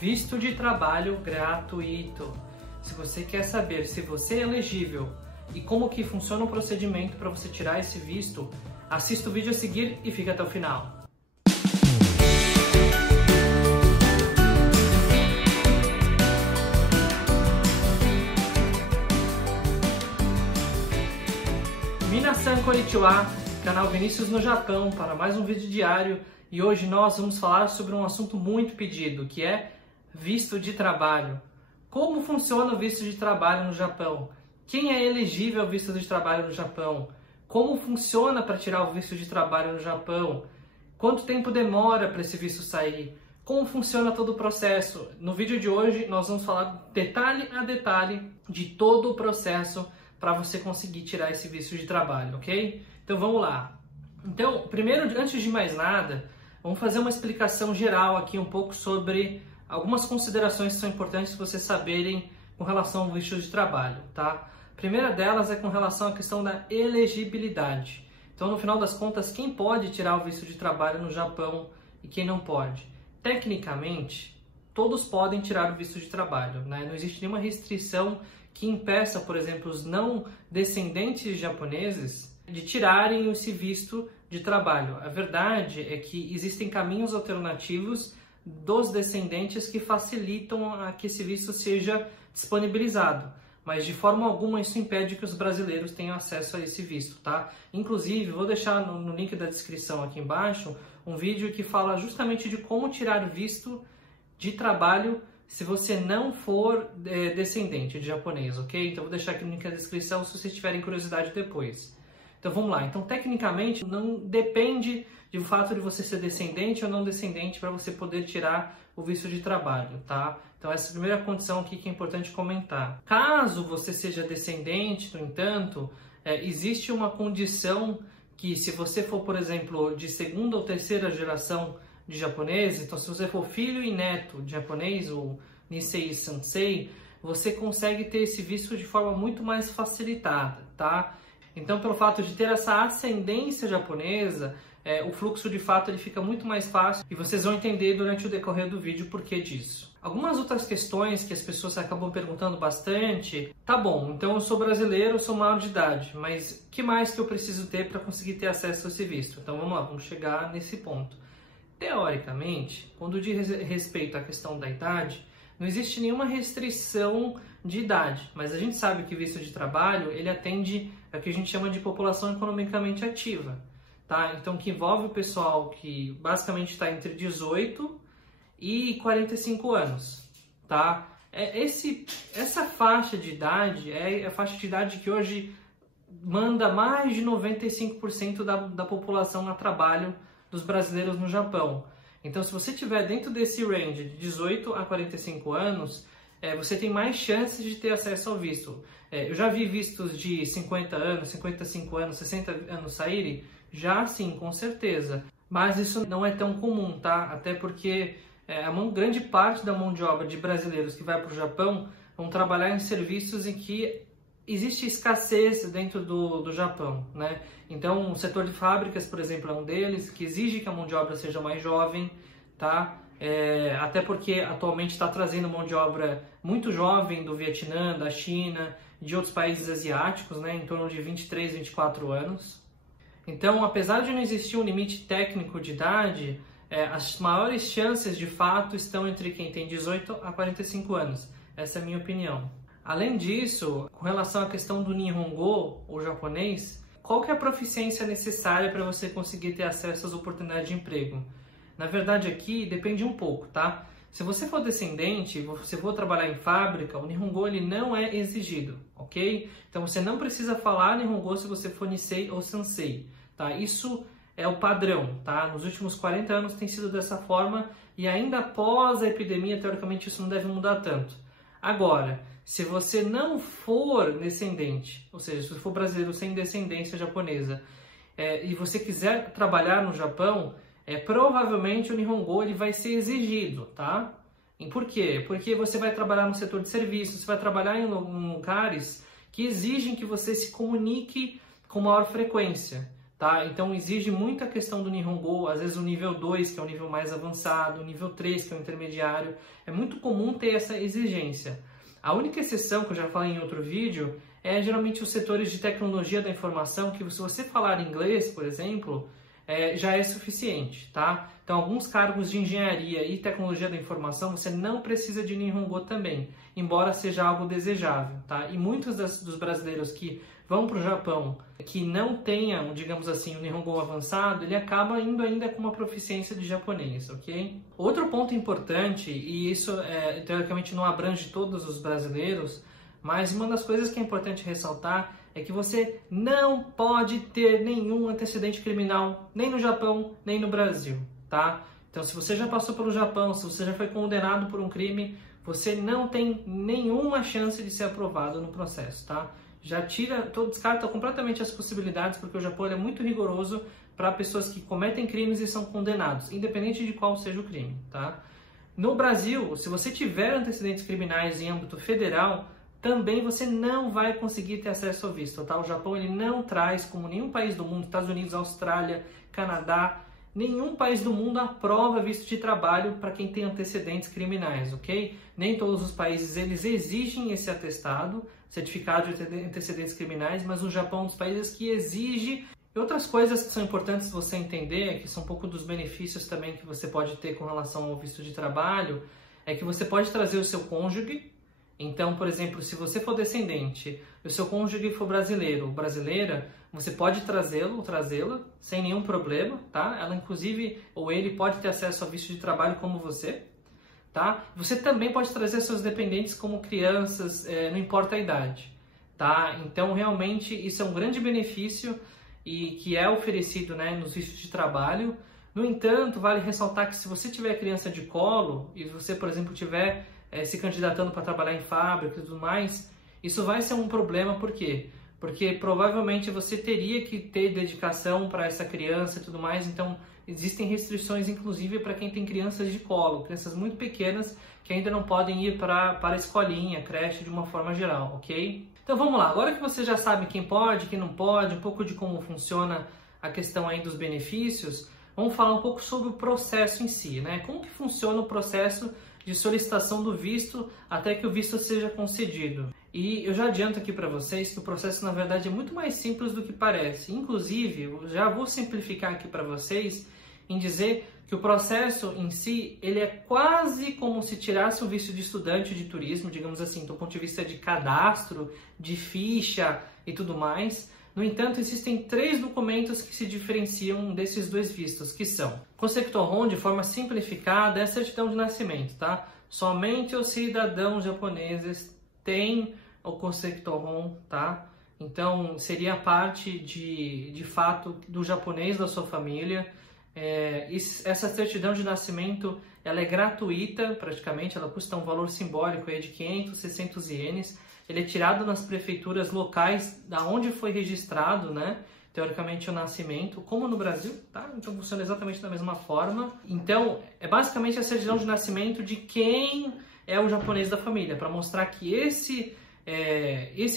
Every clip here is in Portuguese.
Visto de trabalho gratuito. Se você quer saber se você é elegível e como que funciona o procedimento para você tirar esse visto, assista o vídeo a seguir e fica até o final. Minasan konnichiwa, canal Vinícius no Japão, para mais um vídeo diário, e hoje nós vamos falar sobre um assunto muito pedido, que é visto de trabalho. Como funciona o visto de trabalho no Japão? Quem é elegível ao visto de trabalho no Japão? Como funciona para tirar o visto de trabalho no Japão? Quanto tempo demora para esse visto sair? Como funciona todo o processo? No vídeo de hoje nós vamos falar detalhe a detalhe de todo o processo para você conseguir tirar esse visto de trabalho, ok? Então vamos lá. Então, primeiro, antes de mais nada, vamos fazer uma explicação geral aqui um pouco sobre algumas considerações que são importantes vocês saberem com relação ao visto de trabalho, tá? A primeira delas é com relação à questão da elegibilidade. Então, no final das contas, quem pode tirar o visto de trabalho no Japão e quem não pode? Tecnicamente, todos podem tirar o visto de trabalho, né? Não existe nenhuma restrição que impeça, por exemplo, os não descendentes japoneses de tirarem esse visto de trabalho. A verdade é que existem caminhos alternativos dos descendentes que facilitam a que esse visto seja disponibilizado, mas de forma alguma isso impede que os brasileiros tenham acesso a esse visto, tá? Inclusive, vou deixar no link da descrição aqui embaixo um vídeo que fala justamente de como tirar visto de trabalho se você não for descendente de japonês, ok? Então vou deixar aqui no link da descrição se vocês tiverem curiosidade depois. Então vamos lá. Então tecnicamente não depende do fato de você ser descendente ou não descendente para você poder tirar o visto de trabalho, tá? Então essa é a primeira condição aqui que é importante comentar. Caso você seja descendente, no entanto, existe uma condição que se você for, por exemplo, de segunda ou terceira geração de japoneses, então se você for filho e neto de japonês, ou Nisei Sansei, você consegue ter esse visto de forma muito mais facilitada, tá? Então, pelo fato de ter essa ascendência japonesa, o fluxo de fato ele fica muito mais fácil e vocês vão entender durante o decorrer do vídeo o porquê disso. Algumas outras questões que as pessoas acabam perguntando bastante, tá bom, então eu sou brasileiro, eu sou maior de idade, mas o que mais que eu preciso ter para conseguir ter acesso a esse visto? Então vamos lá, vamos chegar nesse ponto. Teoricamente, quando diz respeito à questão da idade, não existe nenhuma restrição de idade, mas a gente sabe que visto de trabalho, ele atende a que a gente chama de população economicamente ativa, tá? Então, que envolve o pessoal que basicamente está entre 18 e 45 anos, tá? Essa faixa de idade é a faixa de idade que hoje manda mais de 95% da população a trabalho dos brasileiros no Japão. Então, se você estiver dentro desse range de 18 a 45 anos, você tem mais chances de ter acesso ao visto. Eu já vi vistos de 50 anos, 55 anos, 60 anos saírem, já sim, com certeza. Mas isso não é tão comum, tá? Até porque grande parte da mão de obra de brasileiros que vai para o Japão vão trabalhar em serviços em que existe escassez dentro do Japão, né? Então, o setor de fábricas, por exemplo, é um deles, que exige que a mão de obra seja mais jovem, tá? Até porque atualmente está trazendo mão de obra muito jovem do Vietnã, da China, de outros países asiáticos, né? Em torno de 23, 24 anos. Então, apesar de não existir um limite técnico de idade, as maiores chances de fato estão entre quem tem 18 a 45 anos. Essa é a minha opinião. Além disso, com relação à questão do Nihongo, ou japonês, qual que é a proficiência necessária para você conseguir ter acesso às oportunidades de emprego? Na verdade, aqui depende um pouco, tá? Se você for descendente, se for trabalhar em fábrica, o Nihongo ele não é exigido, ok? Então você não precisa falar Nihongo se você for Nisei ou Sansei, tá? Isso é o padrão, tá? Nos últimos 40 anos tem sido dessa forma e ainda após a epidemia, teoricamente, isso não deve mudar tanto. Agora, se você não for descendente, ou seja, se você for brasileiro sem descendência japonesa, e você quiser trabalhar no Japão, provavelmente o Nihongo ele vai ser exigido, tá? E por quê? Porque você vai trabalhar no setor de serviços, você vai trabalhar em lugares que exigem que você se comunique com maior frequência, tá? Então exige muita questão do Nihongo, às vezes o nível 2, que é o nível mais avançado, o nível 3, que é o intermediário. É muito comum ter essa exigência. A única exceção, que eu já falei em outro vídeo, é geralmente os setores de tecnologia da informação, que se você falar inglês, por exemplo, já é suficiente, tá? Então, alguns cargos de engenharia e tecnologia da informação, você não precisa de Nihongo também, embora seja algo desejável, tá? E muitos dos brasileiros que vão para o Japão, que não tenham, digamos assim, o Nihongo avançado, ele acaba indo ainda com uma proficiência de japonês, ok? Outro ponto importante, e isso teoricamente não abrange todos os brasileiros, mas uma das coisas que é importante ressaltar é que você não pode ter nenhum antecedente criminal, nem no Japão, nem no Brasil, tá? Então, se você já passou pelo Japão, se você já foi condenado por um crime, você não tem nenhuma chance de ser aprovado no processo, tá? Já descarta completamente as possibilidades, porque o Japão é muito rigoroso para pessoas que cometem crimes e são condenados, independente de qual seja o crime, tá? No Brasil, se você tiver antecedentes criminais em âmbito federal, também você não vai conseguir ter acesso ao visto, tá? O Japão ele não traz, como nenhum país do mundo, Estados Unidos, Austrália, Canadá, nenhum país do mundo aprova visto de trabalho para quem tem antecedentes criminais, ok? Nem todos os países eles exigem esse atestado, certificado de antecedentes criminais, mas o Japão é um dos países que exige. E outras coisas que são importantes você entender, que são um pouco dos benefícios também que você pode ter com relação ao visto de trabalho, é que você pode trazer o seu cônjuge. Então, por exemplo, se você for descendente e o seu cônjuge for brasileiro ou brasileira, você pode trazê-lo ou trazê-la sem nenhum problema, tá? Ela, inclusive, ou ele pode ter acesso ao visto de trabalho como você, tá? Você também pode trazer seus dependentes como crianças, não importa a idade, tá? Então, realmente, isso é um grande benefício e que é oferecido, né, nos vistos de trabalho. No entanto, vale ressaltar que se você tiver criança de colo e você, por exemplo, tiver se candidatando para trabalhar em fábrica e tudo mais, isso vai ser um problema. Por quê? Porque provavelmente você teria que ter dedicação para essa criança e tudo mais, então existem restrições inclusive para quem tem crianças de colo, crianças muito pequenas que ainda não podem ir para a escolinha, creche de uma forma geral, ok? Então vamos lá, agora que você já sabe quem pode, quem não pode, um pouco de como funciona a questão aí dos benefícios, vamos falar um pouco sobre o processo em si, né? Como que funciona o processo de solicitação do visto até que o visto seja concedido. E eu já adianto aqui para vocês que o processo na verdade é muito mais simples do que parece. Inclusive, eu já vou simplificar aqui para vocês em dizer que o processo em si, ele é quase como se tirasse um visto de estudante de turismo, digamos assim, do ponto de vista de cadastro, de ficha e tudo mais. No entanto, existem 3 documentos que se diferenciam desses 2 vistos, que são Kosekito-hon, de forma simplificada, é a certidão de nascimento, tá? Somente os cidadãos japoneses têm o Kosekito-hon, tá? Então, seria parte de fato do japonês da sua família. Essa certidão de nascimento, ela é gratuita, praticamente, ela custa um valor simbólico aí de 500, 600 ienes. Ele é tirado nas prefeituras locais da onde foi registrado, né, teoricamente, o nascimento, como no Brasil, tá? Então funciona exatamente da mesma forma. Então, é basicamente a certidão de nascimento de quem é o japonês da família, para mostrar que esse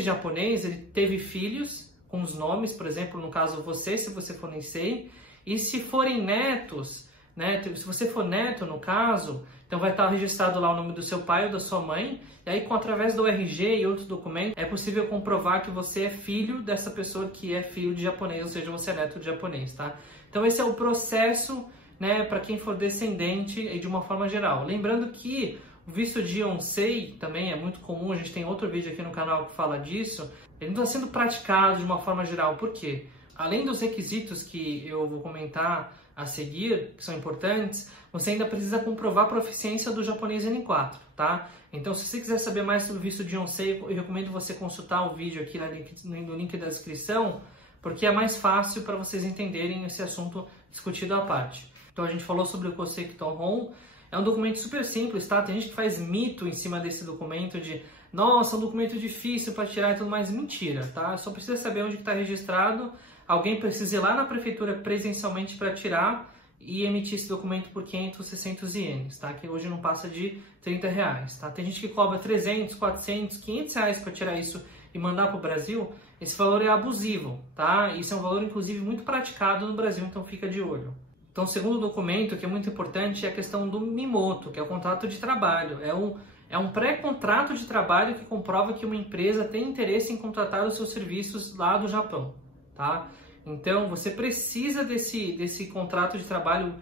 japonês, ele teve filhos com os nomes, por exemplo, no caso você, se você for Nisei, e se forem netos, né, se você for neto, no caso, então vai estar registrado lá o nome do seu pai ou da sua mãe, e aí através do RG e outros documentos é possível comprovar que você é filho dessa pessoa que é filho de japonês, ou seja, você é neto de japonês, tá? Então esse é o processo, né, para quem for descendente e de uma forma geral. Lembrando que o visto de Yonsei também é muito comum, a gente tem outro vídeo aqui no canal que fala disso, ele não está sendo praticado de uma forma geral. Por quê? Além dos requisitos que eu vou comentar a seguir, que são importantes, você ainda precisa comprovar a proficiência do japonês N4, tá? Então, se você quiser saber mais sobre o visto de Yonsei, eu recomendo você consultar o vídeo aqui no link da descrição, porque é mais fácil para vocês entenderem esse assunto discutido à parte. Então, a gente falou sobre o Kosekito-hon, é um documento super simples, tá? Tem gente que faz mito em cima desse documento de nossa, é um documento difícil para tirar e tudo mais. Mentira, tá? Só precisa saber onde está registrado. Alguém precisa ir lá na prefeitura presencialmente para tirar e emitir esse documento por 500, 600 ienes, tá? Que hoje não passa de 30 reais, tá? Tem gente que cobra 300, 400, 500 reais para tirar isso e mandar para o Brasil. esse valor é abusivo, tá? Isso é um valor, inclusive, muito praticado no Brasil, então fica de olho. Então, o segundo documento, que é muito importante, é a questão do Mimoto, que é o contrato de trabalho. É um pré-contrato de trabalho que comprova que uma empresa tem interesse em contratar os seus serviços lá do Japão, tá? Então, você precisa desse contrato de trabalho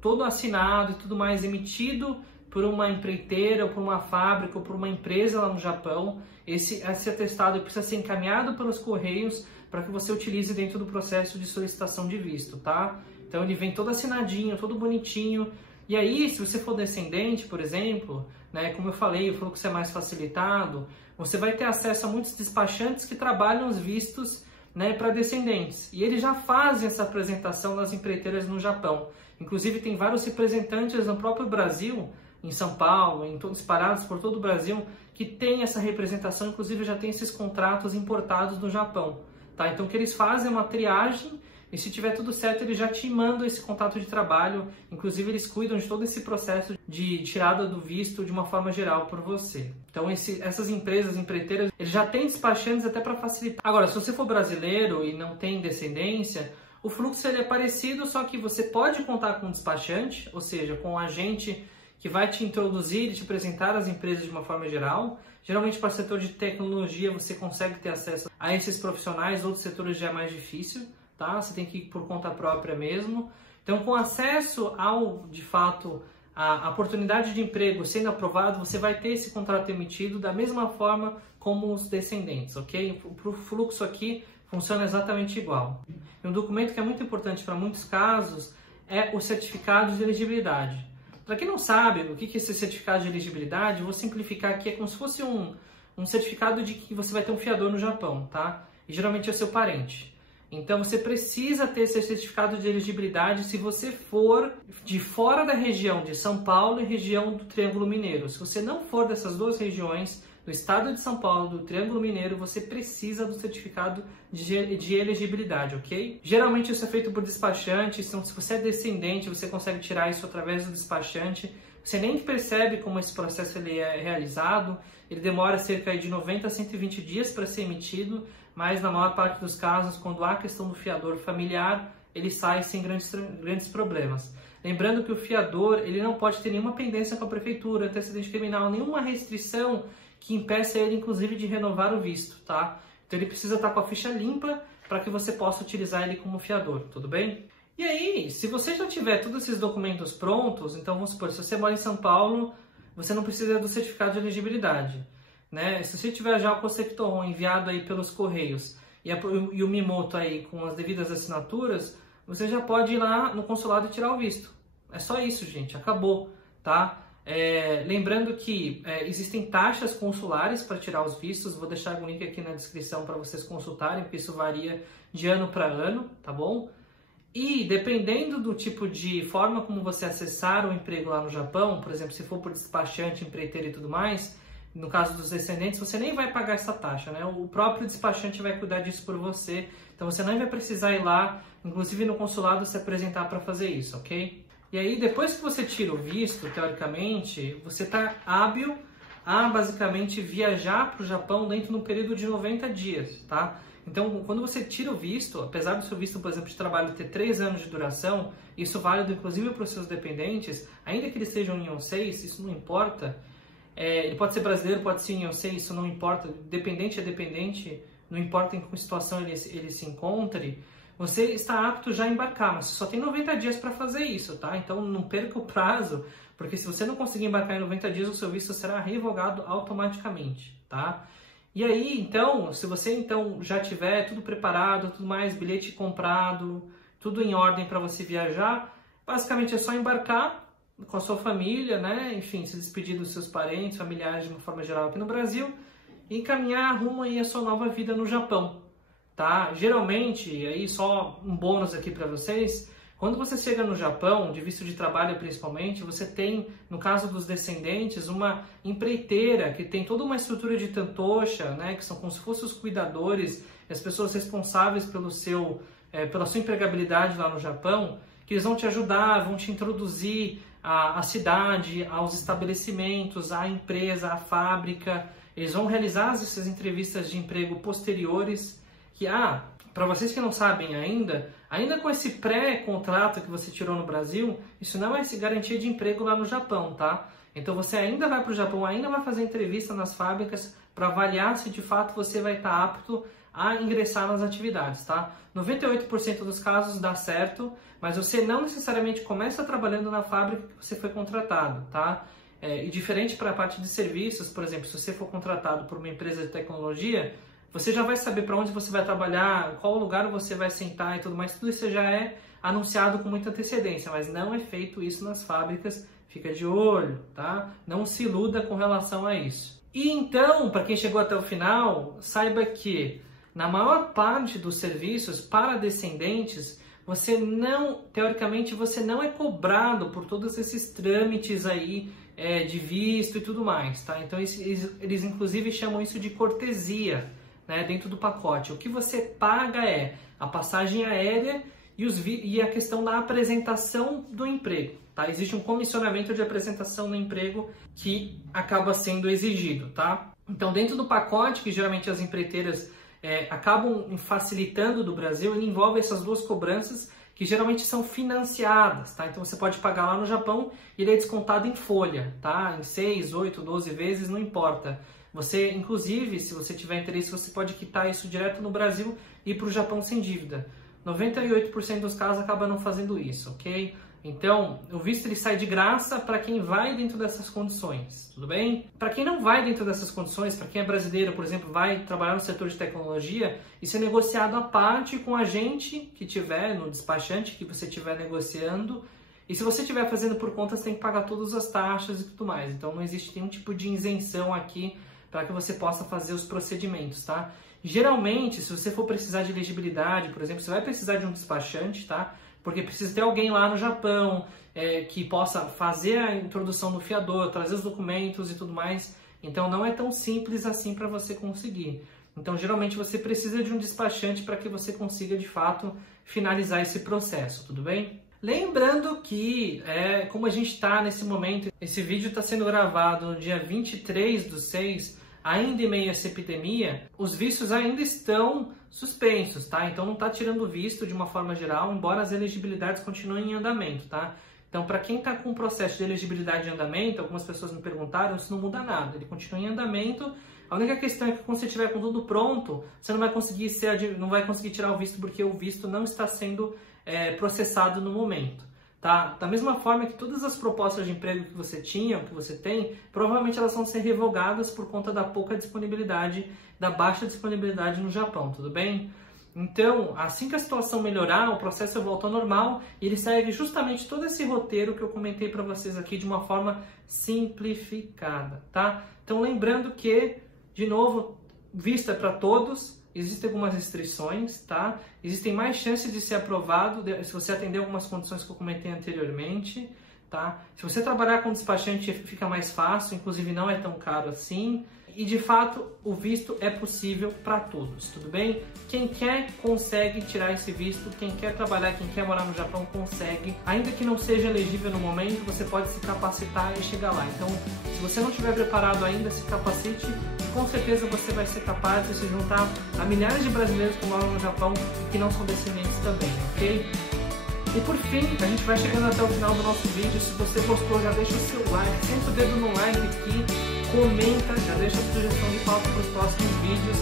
todo assinado e tudo mais, emitido por uma empreiteira, ou por uma fábrica, ou por uma empresa lá no Japão. Esse atestado precisa ser encaminhado pelos correios para que você utilize dentro do processo de solicitação de visto, tá? Então ele vem todo assinadinho, todo bonitinho. E aí, se você for descendente, por exemplo, né, como eu falei, o fluxo é mais facilitado, você vai ter acesso a muitos despachantes que trabalham os vistos, né, para descendentes. E eles já fazem essa apresentação nas empreiteiras no Japão. Inclusive tem vários representantes no próprio Brasil, em São Paulo, espalhados por todo o Brasil, que tem essa representação, inclusive já tem esses contratos importados do Japão. Tá? Então o que eles fazem é uma triagem, e se tiver tudo certo, eles já te mandam esse contrato de trabalho. Inclusive, eles cuidam de todo esse processo de tirada do visto de uma forma geral por você. Então, essas empresas, empreiteiras, eles já têm despachantes até para facilitar. Agora, se você for brasileiro e não tem descendência, o fluxo ele é parecido, só que você pode contar com um despachante, ou seja, com um agente que vai te introduzir e te apresentar as empresas de uma forma geral. Geralmente, para o setor de tecnologia, você consegue ter acesso a esses profissionais, outros setores já é mais difícil. Tá? Você tem que ir por conta própria mesmo. Então, com acesso ao, de fato, a oportunidade de emprego sendo aprovado, você vai ter esse contrato emitido da mesma forma como os descendentes, ok? O fluxo aqui funciona exatamente igual. E um documento que é muito importante para muitos casos é o certificado de elegibilidade. Para quem não sabe o que é esse certificado de elegibilidade, eu vou simplificar aqui, é como se fosse um certificado de que você vai ter um fiador no Japão, tá? E geralmente é o seu parente. Então, você precisa ter esse certificado de elegibilidade se você for de fora da região de São Paulo e região do Triângulo Mineiro. Se você não for dessas duas regiões, do estado de São Paulo, do Triângulo Mineiro, você precisa do certificado de elegibilidade, ok? Geralmente isso é feito por despachante, então se você é descendente, você consegue tirar isso através do despachante. Você nem percebe como esse processo ele é realizado, ele demora cerca de 90 a 120 dias para ser emitido, mas na maior parte dos casos, quando há questão do fiador familiar, ele sai sem grandes problemas. Lembrando que o fiador ele não pode ter nenhuma pendência com a prefeitura, antecedente criminal, nenhuma restrição que impeça ele, inclusive, de renovar o visto, tá? Então ele precisa estar com a ficha limpa para que você possa utilizar ele como fiador, tudo bem? E aí, se você já tiver todos esses documentos prontos, então vamos supor, se você mora em São Paulo, você não precisa do certificado de elegibilidade, né? Se você tiver já o Conceptor enviado aí pelos correios e o Mimoto aí com as devidas assinaturas, você já pode ir lá no consulado e tirar o visto. É só isso, gente, acabou, tá? Lembrando que existem taxas consulares para tirar os vistos, vou deixar o link aqui na descrição para vocês consultarem, porque isso varia de ano para ano, tá bom? E dependendo do tipo de forma como você acessar o emprego lá no Japão, por exemplo, se for por despachante, empreiteiro e tudo mais, no caso dos descendentes, você nem vai pagar essa taxa, né? O próprio despachante vai cuidar disso por você, então você não vai precisar ir lá, inclusive no consulado, se apresentar para fazer isso, ok? E aí, depois que você tira o visto, teoricamente, você está hábil a basicamente viajar para o Japão dentro de um período de 90 dias, tá? Então, quando você tira o visto, apesar do seu visto, por exemplo, de trabalho ter 3 anos de duração, isso válido inclusive para os seus dependentes, ainda que eles estejam em ION-6, isso não importa. Ele pode ser brasileiro, pode ser em ION-6, isso não importa. Dependente é dependente, não importa em que situação ele se encontre. Você está apto já a embarcar, mas você só tem 90 dias para fazer isso, tá? Então não perca o prazo, porque se você não conseguir embarcar em 90 dias, o seu visto será revogado automaticamente, tá? E aí, então, se você então já tiver tudo preparado, tudo mais, bilhete comprado, tudo em ordem para você viajar, basicamente é só embarcar com a sua família, né? Enfim, se despedir dos seus parentes, familiares de uma forma geral aqui no Brasil e encaminhar rumo aí a sua nova vida no Japão. Tá? Geralmente, aí só um bônus aqui para vocês, quando você chega no Japão, de visto de trabalho principalmente, você tem, no caso dos descendentes, uma empreiteira que tem toda uma estrutura de tantosha, né, que são como se fossem os cuidadores, as pessoas responsáveis pela sua empregabilidade lá no Japão, que eles vão te ajudar, vão te introduzir à cidade, aos estabelecimentos, à empresa, à fábrica, eles vão realizar essas entrevistas de emprego posteriores. que, para vocês que não sabem ainda com esse pré-contrato que você tirou no Brasil, isso não é garantia de emprego lá no Japão, tá? Então você ainda vai para o Japão, ainda vai fazer entrevista nas fábricas para avaliar se de fato você vai estar apto a ingressar nas atividades, tá? 98% dos casos dá certo, mas você não necessariamente começa trabalhando na fábrica que você foi contratado, tá? E diferente para a parte de serviços, por exemplo, se você for contratado por uma empresa de tecnologia, você já vai saber para onde você vai trabalhar, qual lugar você vai sentar e tudo mais, tudo isso já é anunciado com muita antecedência, mas não é feito isso nas fábricas, fica de olho, tá? Não se iluda com relação a isso. E então, para quem chegou até o final, saiba que na maior parte dos serviços para descendentes, teoricamente, você não é cobrado por todos esses trâmites aí de visto e tudo mais, tá? Então eles inclusive chamam isso de cortesia, né, dentro do pacote. O que você paga é a passagem aérea e a questão da apresentação do emprego, tá? Existe um comissionamento de apresentação no emprego que acaba sendo exigido, tá? Então dentro do pacote, que geralmente as empreiteiras acabam facilitando do Brasil, ele envolve essas duas cobranças que geralmente são financiadas, tá? Então você pode pagar lá no Japão e ele é descontado em folha, tá? Em 6, 8, 12 vezes, não importa. Você, inclusive, se você tiver interesse, você pode quitar isso direto no Brasil e ir para o Japão sem dívida. 98% dos casos acaba não fazendo isso, ok? Então, o visto ele sai de graça para quem vai dentro dessas condições, tudo bem? Para quem não vai dentro dessas condições, para quem é brasileiro, por exemplo, vai trabalhar no setor de tecnologia, isso é negociado à parte com o agente que tiver, no despachante que você estiver negociando. E se você estiver fazendo por conta, você tem que pagar todas as taxas e tudo mais. Então, não existe nenhum tipo de isenção aqui para que você possa fazer os procedimentos, tá? Geralmente, se você for precisar de elegibilidade, por exemplo, você vai precisar de um despachante, tá? Porque precisa ter alguém lá no Japão que possa fazer a introdução do fiador, trazer os documentos e tudo mais. Então não é tão simples assim para você conseguir. Então geralmente você precisa de um despachante para que você consiga de fato finalizar esse processo, tudo bem? Lembrando que, como a gente está nesse momento, esse vídeo está sendo gravado no dia 23/6, ainda em meio a essa epidemia, os vistos ainda estão suspensos, tá? Então não está tirando visto de uma forma geral, embora as elegibilidades continuem em andamento, tá? Então, para quem está com o processo de elegibilidade em andamento, algumas pessoas me perguntaram, isso não muda nada, ele continua em andamento. A única questão é que quando você estiver com tudo pronto, você não vai conseguir tirar o visto porque o visto não está sendo processado no momento. Tá? Da mesma forma que todas as propostas de emprego que você tinha, que você tem, provavelmente elas vão ser revogadas por conta da pouca disponibilidade, da baixa disponibilidade no Japão, tudo bem? Então, assim que a situação melhorar, o processo volta ao normal e ele segue justamente todo esse roteiro que eu comentei para vocês aqui de uma forma simplificada, tá? Então, lembrando que, de novo, visto é para todos. Existem algumas restrições, tá? Existem mais chances de ser aprovado se você atender algumas condições que eu comentei anteriormente, tá? Se você trabalhar com despachante fica mais fácil, inclusive não é tão caro assim. E de fato, o visto é possível para todos, tudo bem? Quem quer consegue tirar esse visto, quem quer trabalhar, quem quer morar no Japão consegue. Ainda que não seja elegível no momento, você pode se capacitar e chegar lá. Então, se você não estiver preparado ainda, se capacite. Com certeza você vai ser capaz de se juntar a milhares de brasileiros que moram no Japão e que não são descendentes também, ok? E por fim, a gente vai chegando até o final do nosso vídeo. Se você gostou, já deixa o seu like, senta o dedo no like aqui, comenta, já deixa a sugestão de pauta para os próximos vídeos.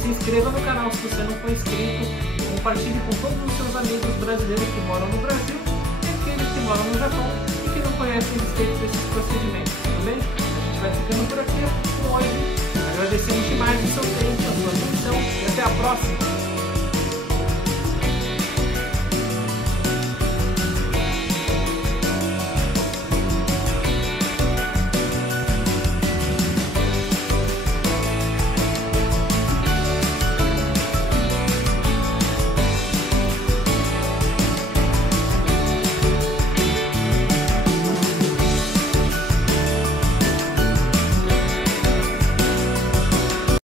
Se inscreva no canal se você não for inscrito, compartilhe com todos os seus amigos brasileiros que moram no Brasil e aqueles que moram no Japão e que não conhecem a respeito desses procedimentos, tudo bem? A gente vai ficando por aqui.